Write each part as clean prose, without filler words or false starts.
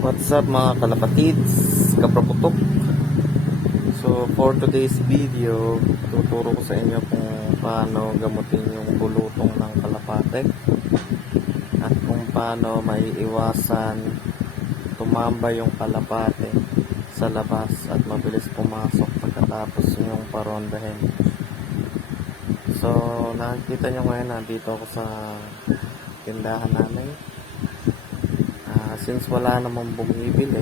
What's up mga kalapatids, kapraputok. So for today's video, tuturo ko sa inyo kung paano gamutin yung bulutong ng kalapate at kung paano maiiwasan tumambay yung kalapate sa labas at mabilis pumasok pagkatapos yung parondahin. So nakikita nyo ngayon, nandito ako sa tindahan namin. Since wala namang bumibili,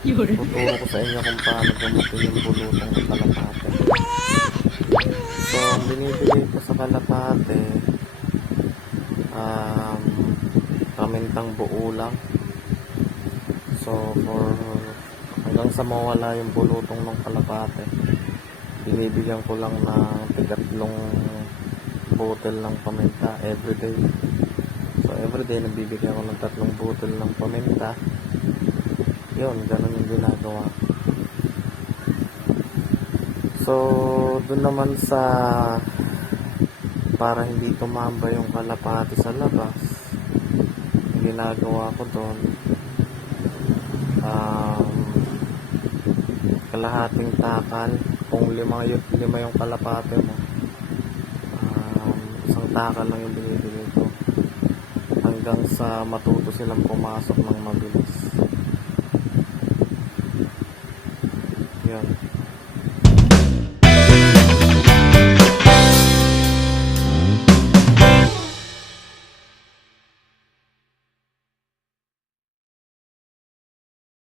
tuturo ko sa inyo kung paano gamutin yung bulutong ng kalapate. So ang binibili ko sa kalapate, pamintang buo lang. So hanggang sa mawala yung bulutong ng kalapate, binibigyan ko lang ng tigatlong bottle ng paminta everyday. So everyday nabibigyan ko ng 3 bottle ng paminta. Yun, ganun yung ginagawa. So dun naman sa para hindi tumamba yung kalapate sa labas, yung ginagawa ko doon, kalahating takal. Kung lima yung kalapate mo, isang takal lang yung binibigay ko hanggang sa matuto silang pumasok ng mabilis.